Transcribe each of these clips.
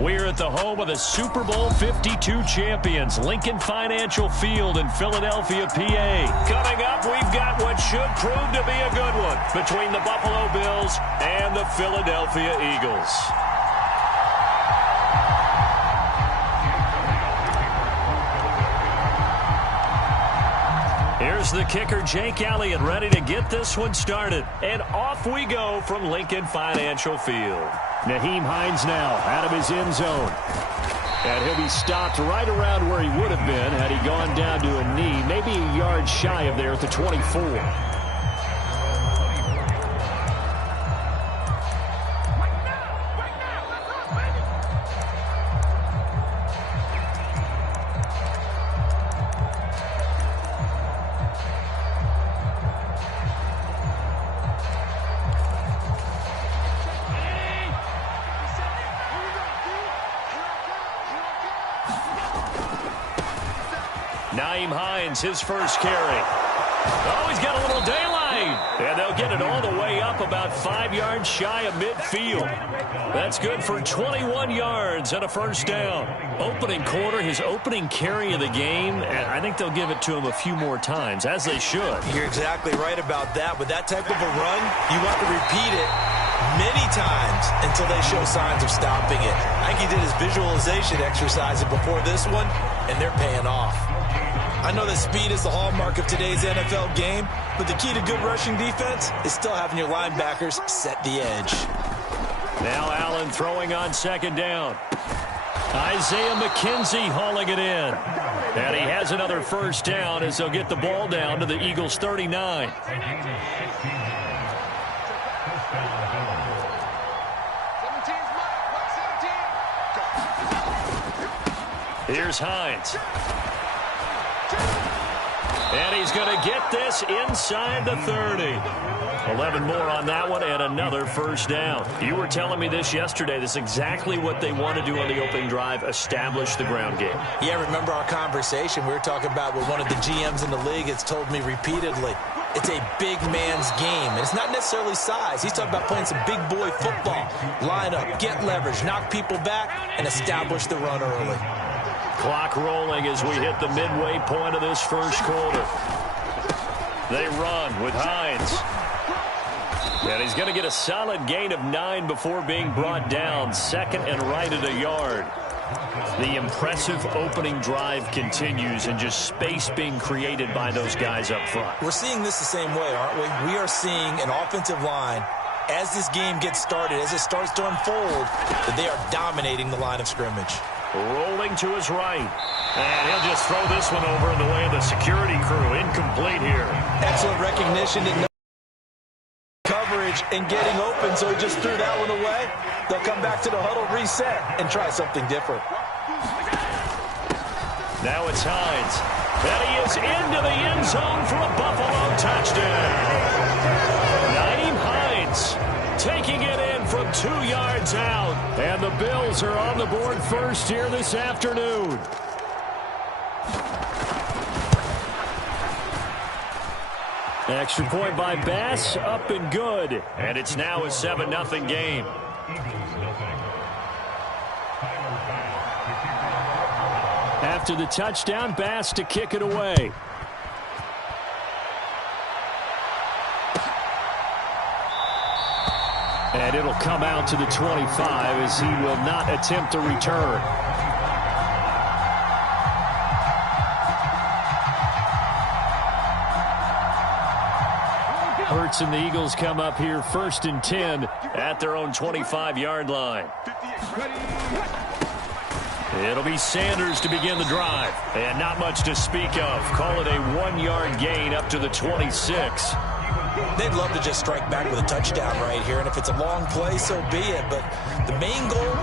We're at the home of the Super Bowl 52 champions, Lincoln Financial Field in Philadelphia, PA. Coming up, we've got what should prove to be a good one between the Buffalo Bills and the Philadelphia Eagles. Here's the kicker, Jake Elliott, ready to get this one started. And off we go from Lincoln Financial Field. Nyheim Hines now out of his end zone. And he'll be stopped right around where he would have been had he gone down to a knee, maybe a yard shy of there at the 24. Nyheim Hines, his first carry. Oh, he's got a little daylight. And they'll get it all the way up about 5 yards shy of midfield. That's good for 21 yards and a first down. Opening quarter, his opening carry of the game, and I think they'll give it to him a few more times, as they should. You're exactly right about that. With that type of a run, you want to repeat it many times until they show signs of stopping it. I think he did his visualization exercise before this one, and they're paying off. I know that speed is the hallmark of today's NFL game, but the key to good rushing defense is still having your linebackers set the edge. Now Allen throwing on second down. Isaiah McKenzie hauling it in. And he has another first down as they'll get the ball down to the Eagles' 39. Here's Hines. And he's going to get this inside the 30. 11 more on that one and another first down. You were telling me this yesterday. This is exactly what they want to do on the opening drive, establish the ground game. Yeah, remember our conversation we were talking about with one of the GMs in the league has told me repeatedly. It's a big man's game, and it's not necessarily size. He's talking about playing some big boy football. Line up, get leverage, knock people back, and establish the run early. Clock rolling as we hit the midway point of this first quarter. They run with Hines. And he's going to get a solid gain of 9 before being brought down. Second and right at a yard. The impressive opening drive continues and just space being created by those guys up front. We're seeing this the same way, aren't we? We are seeing an offensive line, as this game gets started, as it starts to unfold, that they are dominating the line of scrimmage. Rolling to his right. And he'll just throw this one over in the way of the security crew. Incomplete here. Excellent recognition. Didn't know coverage and getting open, so he just threw that one away. They'll come back to the huddle, reset, and try something different. Now it's Hines. And he is into the end zone for a Buffalo touchdown. Nyheim Hines taking it in from 2 yards out. And the Bills are on the board first here this afternoon. Extra point by Bass, up and good. And it's now a 7-0 game. After the touchdown, Bass to kick it away. And it'll come out to the 25 as he will not attempt a return. Hurts and the Eagles come up here first and 10 at their own 25-yard line. It'll be Sanders to begin the drive. And not much to speak of. Call it a 1-yard gain up to the 26. They'd love to just strike back with a touchdown right here, and if it's a long play, so be it. But the main goal,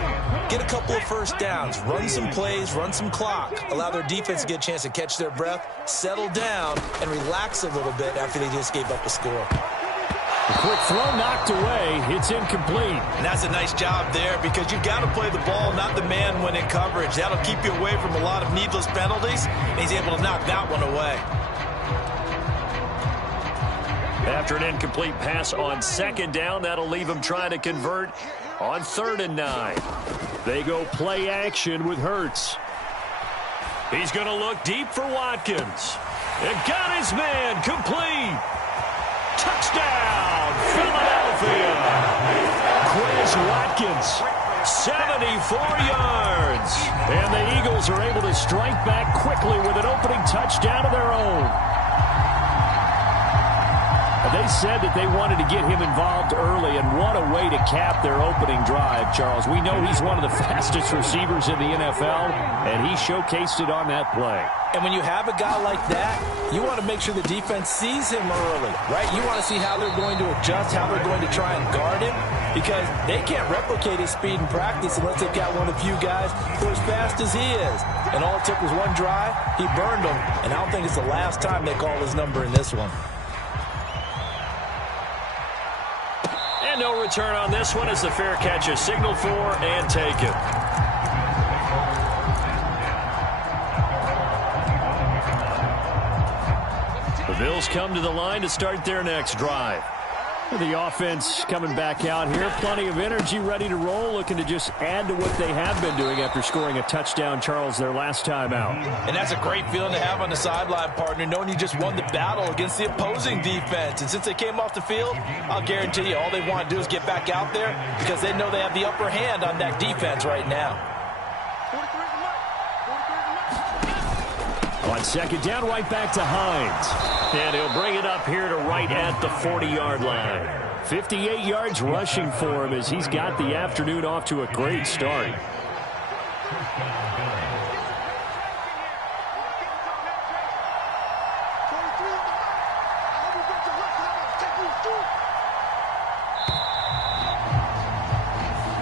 get a couple of first downs, run some plays, run some clock, allow their defense to get a chance to catch their breath, settle down, and relax a little bit after they just gave up a score. A quick throw knocked away. It's incomplete. And that's a nice job there because you've got to play the ball, not the man when in coverage. That'll keep you away from a lot of needless penalties, and he's able to knock that one away. After an incomplete pass on second down, that'll leave him trying to convert On 3rd and 9. They go play action with Hurts. He's going to look deep for Watkins. And got his man complete. Touchdown, Philadelphia. Chris Watkins, 74 yards. And the Eagles are able to strike back quickly with an opening touchdown of their own. They said that they wanted to get him involved early, and what a way to cap their opening drive, Charles. We know he's one of the fastest receivers in the NFL, and he showcased it on that play. And when you have a guy like that, you want to make sure the defense sees him early, right? You want to see how they're going to adjust, how they're going to try and guard him, because they can't replicate his speed in practice unless they've got one of the few guys who are as fast as he is. And all it took was one drive, he burned them, and I don't think it's the last time they call his number in this one. No return on this one as the fair catch is signaled for and taken. The Bills come to the line to start their next drive. The offense coming back out here. Plenty of energy, ready to roll, looking to just add to what they have been doing after scoring a touchdown, Charles, their last time out. And that's a great feeling to have on the sideline, partner, knowing you just won the battle against the opposing defense. And since they came off the field, I'll guarantee you all they want to do is get back out there because they know they have the upper hand on that defense right now. On 2nd down, right back to Hines. And he'll bring it up here to right at the 40-yard line. 58 yards rushing for him as he's got the afternoon off to a great start.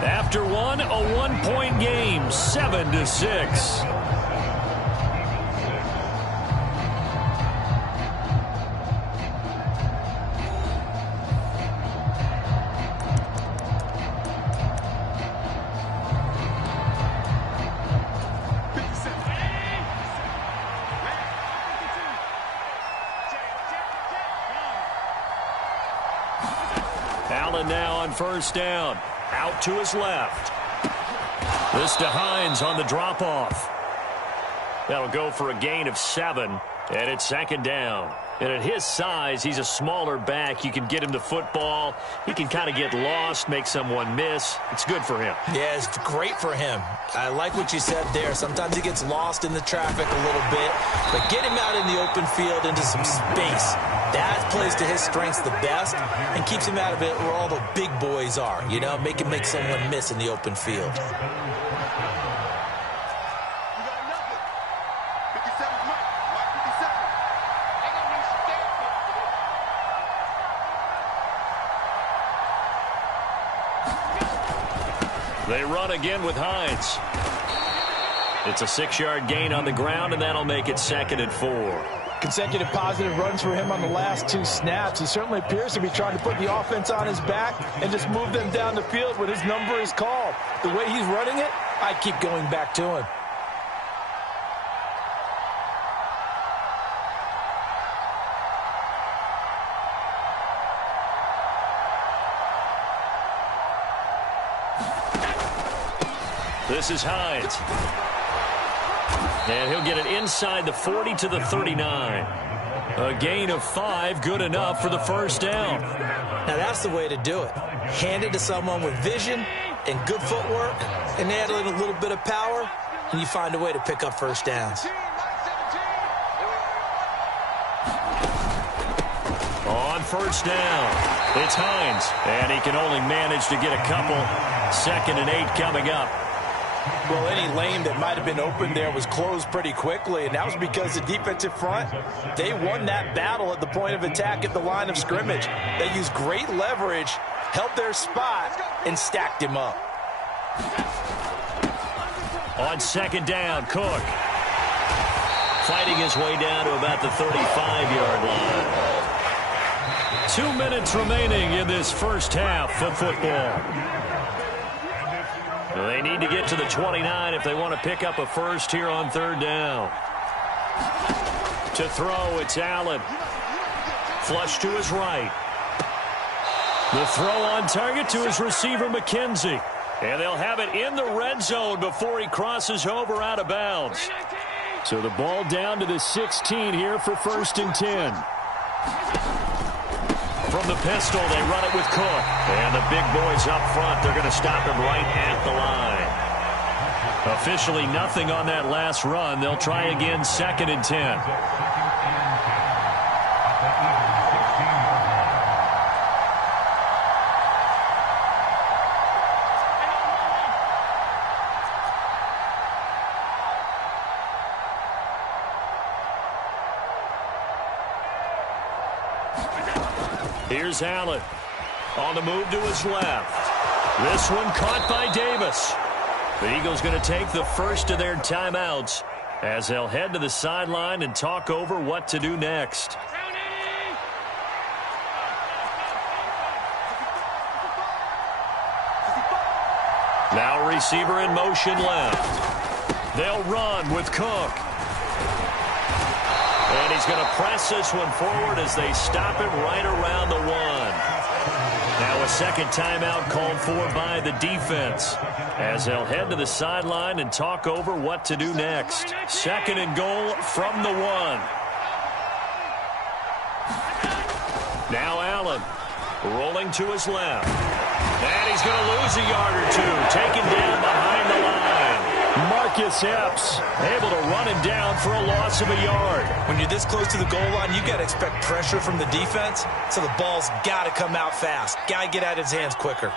After one, a one-point game, 7-6. Allen now on 1st down. Out to his left. This to Hines on the drop-off. That'll go for a gain of 7, and it's 2nd down. And at his size, he's a smaller back. You can get him the football. He can kind of get lost, make someone miss. It's good for him. Yeah, it's great for him. I like what you said there. Sometimes he gets lost in the traffic a little bit, but get him out in the open field into some space. That plays to his strengths the best and keeps him out of it where all the big boys are. You know, make someone miss in the open field. They run again with Hines. It's a 6-yard gain on the ground, and that'll make it 2nd and 4. Consecutive positive runs for him on the last 2 snaps. He certainly appears to be trying to put the offense on his back and just move them down the field when his number is called. The way he's running it, I keep going back to him. This is Hines. And he'll get it inside the 40 to the 39. A gain of 5, good enough for the 1st down. Now that's the way to do it. Hand it to someone with vision and good footwork and add in a little bit of power, and you find a way to pick up 1st downs. On 1st down, it's Hines. And he can only manage to get a couple. 2nd and 8 coming up. Well, any lane that might have been open there was closed pretty quickly, and that was because the defensive front, they won that battle at the point of attack at the line of scrimmage. They used great leverage, held their spot, and stacked him up. On 2nd down, Cook. Fighting his way down to about the 35-yard line. 2 minutes remaining in this first half of football. They need to get to the 29 if they want to pick up a first here on 3rd down. To throw, it's Allen. Flush to his right. The throw on target to his receiver, McKenzie. And they'll have it in the red zone before he crosses over out of bounds. So the ball down to the 16 here for 1st and 10. From the pistol, they run it with Cook. And the big boys up front, they're going to stop him right at the line. Officially nothing on that last run. They'll try again 2nd and 10. Here's Allen. On the move to his left. This one caught by Davis. The Eagles going to take the first of their timeouts as they'll head to the sideline and talk over what to do next. Now receiver in motion left. They'll run with Cook. And he's going to press this one forward as they stop him right around the 1. Now a second timeout called for by the defense as they'll head to the sideline and talk over what to do next. 2nd and goal from the 1. Now Allen rolling to his left. And he's going to lose a yard or two. Taken down behind the line. Marcus Epps able to run him down for a loss of a yard. When you're this close to the goal line, you got to expect pressure from the defense, so the ball's got to come out fast. Got to get out of his hands quicker.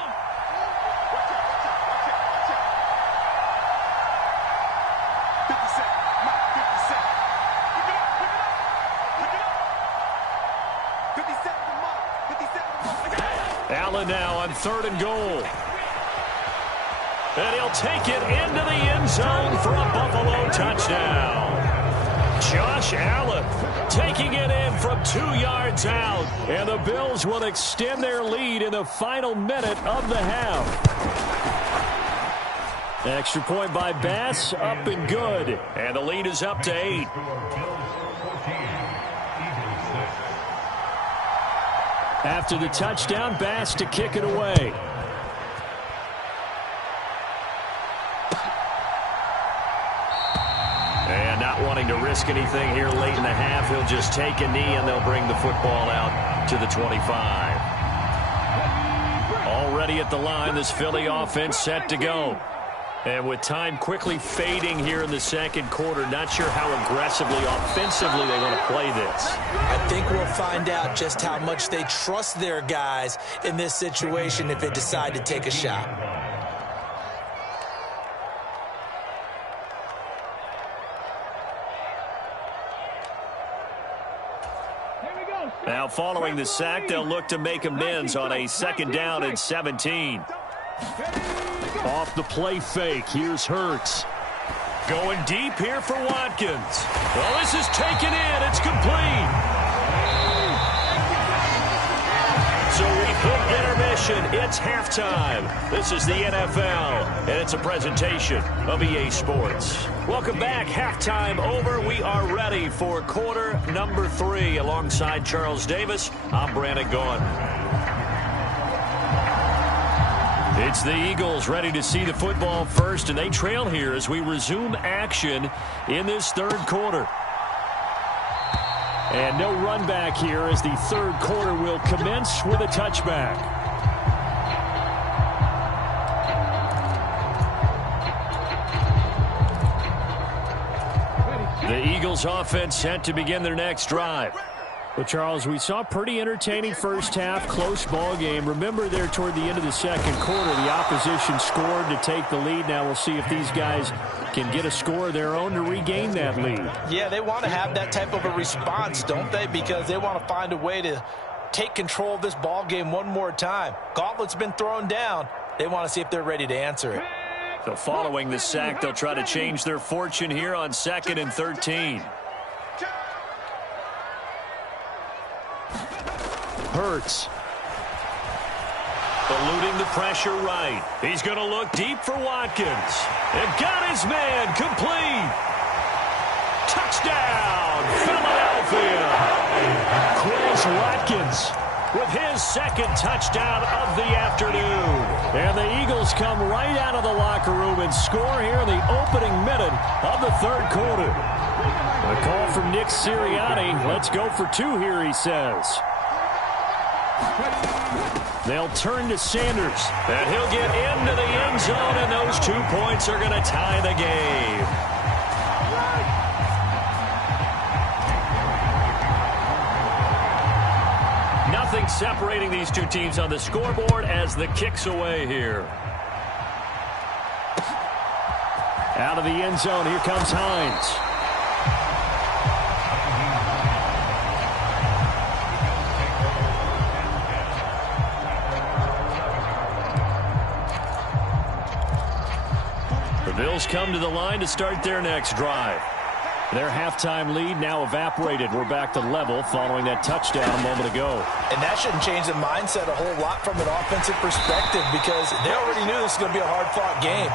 Allen now on 3rd and goal. And he'll take it into the end zone for a Buffalo touchdown. Josh Allen taking it in from 2 yards out. And the Bills will extend their lead in the final minute of the half. Extra point by Bass, up and good. And the lead is up to 8. After the touchdown, Bass to kick it away. And not wanting to risk anything here late in the half, he'll just take a knee and they'll bring the football out to the 25. Already at the line, this Philly offense set to go. And with time quickly fading here in the 2nd quarter, not sure how aggressively, offensively they want to play this. I think we'll find out just how much they trust their guys in this situation if they decide to take a shot. Now following the sack, they'll look to make amends on a 2nd down and 17. Off the play fake, here's Hurts. Going deep here for Watkins. Well, this is taken in. It's complete. So we've hit intermission. It's halftime. This is the NFL, and it's a presentation of EA Sports. Welcome back. Halftime over. We are ready for quarter number 3. Alongside Charles Davis, I'm Brandon Gaughan. It's the Eagles ready to see the football first, and they trail here as we resume action in this 3rd quarter. And no run back here as the 3rd quarter will commence with a touchback. The Eagles offense set to begin their next drive. Well, Charles, we saw a pretty entertaining first half, close ball game. Remember there toward the end of the 2nd quarter, the opposition scored to take the lead. Now we'll see if these guys can get a score of their own to regain that lead. Yeah, they want to have that type of a response, don't they? Because they want to find a way to take control of this ball game one more time. Gauntlet's been thrown down. They want to see if they're ready to answer it. So following the sack, they'll try to change their fortune here on 2nd and 13. Hurts. Eluding the pressure right. He's going to look deep for Watkins. And got his man complete. Touchdown, Philadelphia. Chris Watkins with his second touchdown of the afternoon. And the Eagles come right out of the locker room and score here in the opening minute of the third quarter. A call from Nick Sirianni. Let's go for two here, he says. They'll turn to Sanders, and he'll get into the end zone, and those 2 points are going to tie the game. Nothing separating these two teams on the scoreboard as the kick's away here. Out of the end zone, here comes Hines. The Bills come to the line to start their next drive. Their halftime lead now evaporated. We're back to level following that touchdown a moment ago. And that shouldn't change the mindset a whole lot from an offensive perspective because they already knew this was going to be a hard-fought game.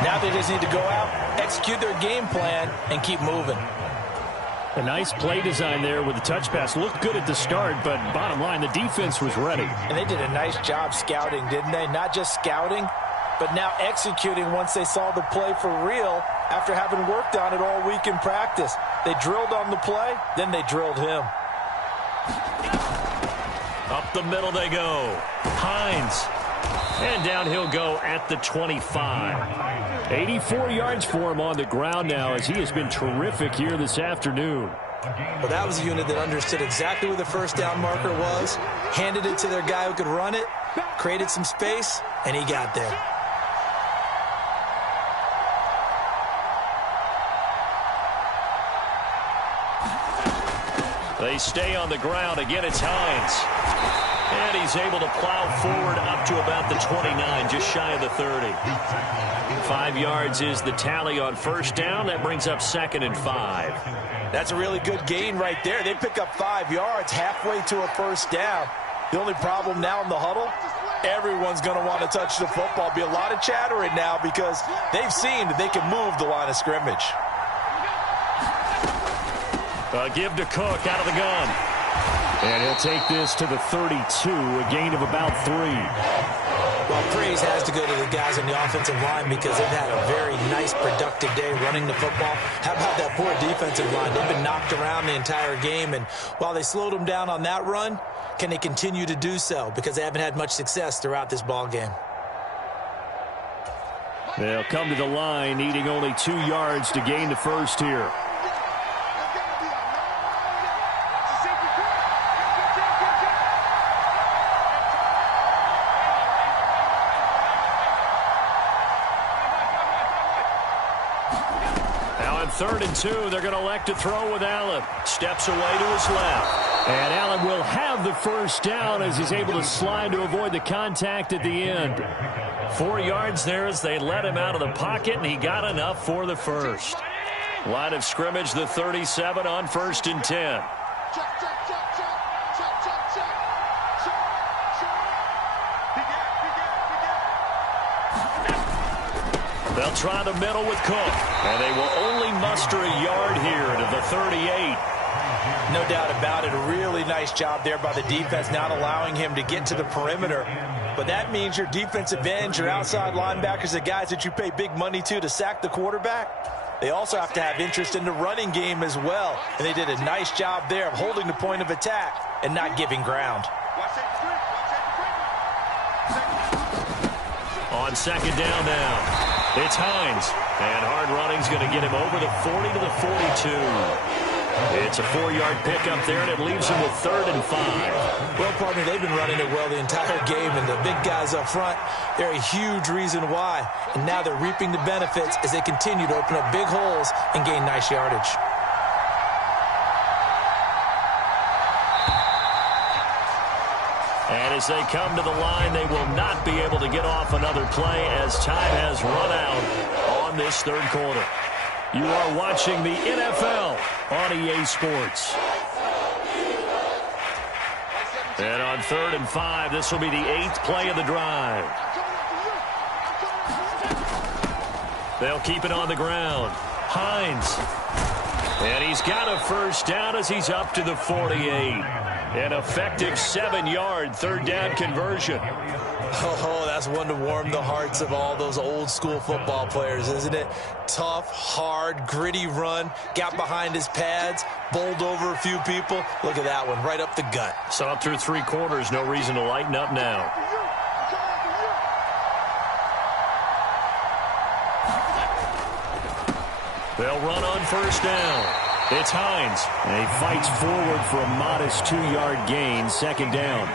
Now they just need to go out, execute their game plan, and keep moving. A nice play design there with the touch pass. Looked good at the start, but bottom line, the defense was ready. And they did a nice job scouting, didn't they? Not just scouting, but now executing once they saw the play for real after having worked on it all week in practice. They drilled on the play, then they drilled him. Up the middle they go. Hines. And down he'll go at the 25. 84 yards for him on the ground now as he has been terrific here this afternoon. Well, that was a unit that understood exactly where the first down marker was, handed it to their guy who could run it, created some space, and he got there. They stay on the ground. Again, it's Hines. And he's able to plow forward up to about the 29, just shy of the 30. 5 yards is the tally on first down. That brings up 2nd and 5. That's a really good gain right there. They pick up 5 yards halfway to a first down. The only problem now in the huddle, everyone's going to want to touch the football. Be a lot of chattering now because they've seen that they can move the line of scrimmage. Give to Cook out of the gun. And he'll take this to the 32, a gain of about 3. Well, praise has to go to the guys on the offensive line because they've had a very nice, productive day running the football. How about that poor defensive line? They've been knocked around the entire game, and while they slowed them down on that run, can they continue to do so? Because they haven't had much success throughout this ball game. They'll come to the line, needing only 2 yards to gain the first here. Now on 3rd and 2, they're going to elect to throw with Allen. Steps away to his left. And Allen will have the first down as he's able to slide to avoid the contact at the end. 4 yards there as they let him out of the pocket, and he got enough for the first. Line of scrimmage, the 37 on 1st and 10. They'll try the middle with Cook, and they will only muster a yard here to the 38. No doubt about it. A really nice job there by the defense, not allowing him to get to the perimeter. But that means your defensive ends, your outside linebackers, the guys that you pay big money to sack the quarterback, they also have to have interest in the running game as well. And they did a nice job there of holding the point of attack and not giving ground. On 2nd down now. It's Hines, and hard running's going to get him over the 40 to the 42. It's a 4-yard pickup there, and it leaves him with 3rd and 5. Well, partner, they've been running it well the entire game, and the big guys up front, they're a huge reason why. And now they're reaping the benefits as they continue to open up big holes and gain nice yardage. And as they come to the line, they will not be able to get off another play as time has run out on this third quarter. You are watching the NFL on EA Sports. And on 3rd and 5, this will be the 8th play of the drive. They'll keep it on the ground. Hines. And he's got a first down as he's up to the 48. An effective 7-yard third down conversion. Oh, that's one to warm the hearts of all those old school football players, isn't it? Tough, hard, gritty run, got behind his pads, bowled over a few people. Look at that one, right up the gut. Saw it through 3 quarters, no reason to lighten up now. They'll run on first down. It's Hines. And he fights forward for a modest 2-yard gain, second down.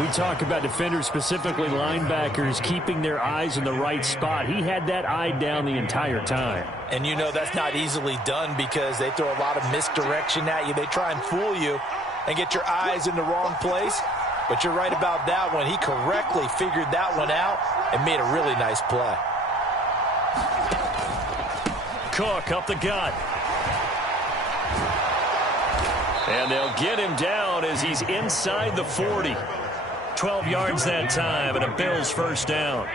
We talk about defenders, specifically linebackers, keeping their eyes in the right spot. He had that eye down the entire time. And you know that's not easily done because they throw a lot of misdirection at you. They try and fool you and get your eyes in the wrong place. But you're right about that one. He correctly figured that one out and made a really nice play. Cook up the gut. And they'll get him down as he's inside the 40. 12 yards that time, and a Bills first down.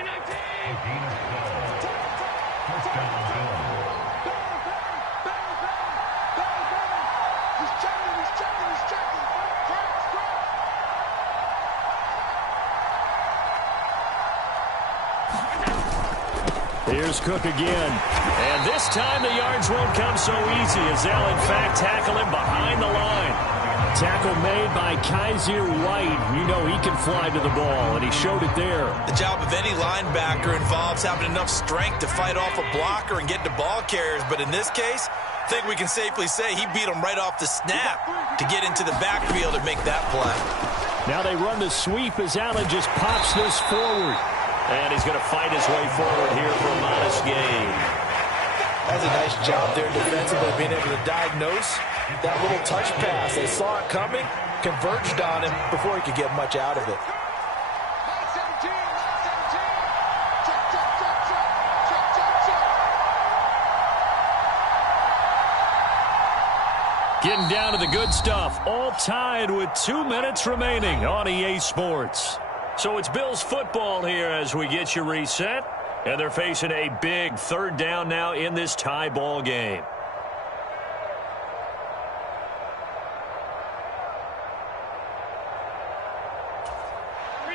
Here's Cook again. And this time the yards won't come so easy as they'll in fact tackle him behind the line. Tackle made by Kaiser White. You know he can fly to the ball, and he showed it there. The job of any linebacker involves having enough strength to fight off a blocker and get to ball carriers. But in this case, I think we can safely say he beat him right off the snap to get into the backfield and make that play. Now they run the sweep as Allen just pops this forward. And he's going to fight his way forward here for a modest gain. That's a nice job there defensively, being able to diagnose that little touch pass. They saw it coming, converged on him before he could get much out of it. Getting down to the good stuff, all tied with 2 minutes remaining on EA Sports. So it's Bills football here as we get you reset. And they're facing a big third down now in this tie ball game.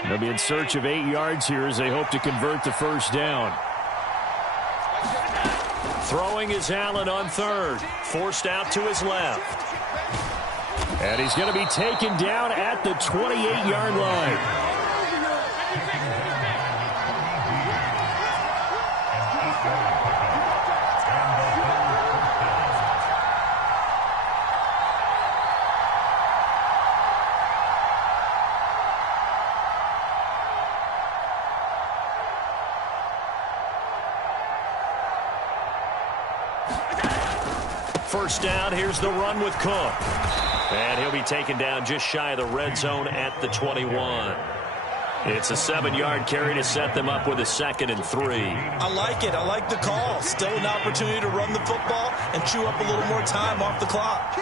They'll be in search of 8 yards here as they hope to convert the first down. Throwing is Allen on third. Forced out to his left. And he's going to be taken down at the 28-yard line. First down, here's the run with Cook. And he'll be taken down just shy of the red zone at the 21. It's a 7-yard carry to set them up with a 2nd and 3. I like it. I like the call. Still an opportunity to run the football and chew up a little more time off the clock.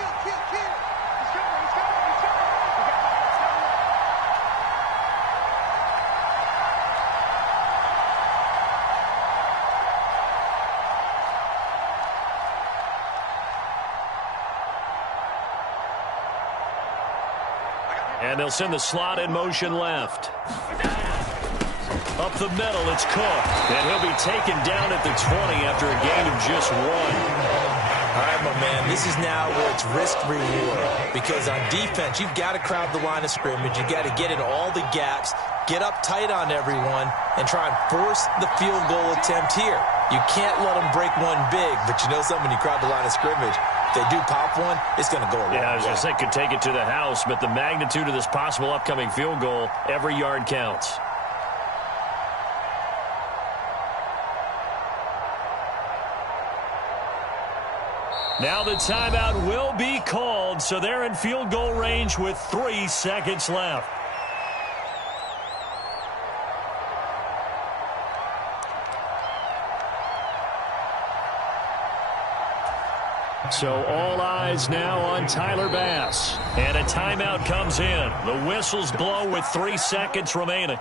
And they'll send the slot in motion left. Up the middle, it's Cook. And he'll be taken down at the 20 after a gain of just 1. All right, my man, this is now where it's risk-reward. Because on defense, you've got to crowd the line of scrimmage. You've got to get in all the gaps, get up tight on everyone, and try and force the field goal attempt here. You can't let them break one big, but you know something, when you crowd the line of scrimmage, if they do pop one, it's going to go away. Yeah, I was going to say, could take it to the house, but the magnitude of this possible upcoming field goal, every yard counts. Now the timeout will be called, so they're in field goal range with 3 seconds left. So all eyes now on Tyler Bass. And a timeout comes in. The whistles blow with 3 seconds remaining.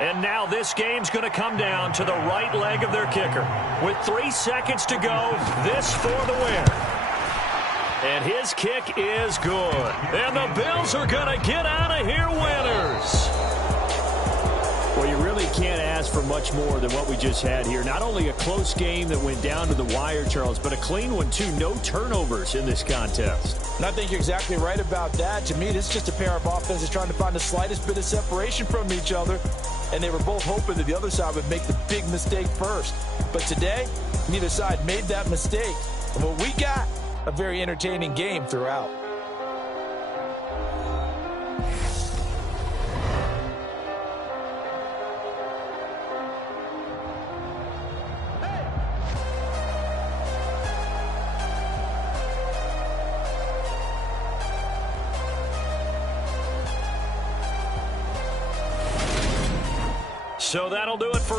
And now this game's going to come down to the right leg of their kicker. With 3 seconds to go, this for the win. And his kick is good. And the Bills are going to get out of here winners. Well, you really can't ask for much more than what we just had here. Not only a close game that went down to the wire, Charles, but a clean one, too. No turnovers in this contest. And I think you're exactly right about that. To me, this is just a pair of offenses trying to find the slightest bit of separation from each other. And they were both hoping that the other side would make the big mistake first. But today, neither side made that mistake. And what we got, a very entertaining game throughout. So that'll do it for us.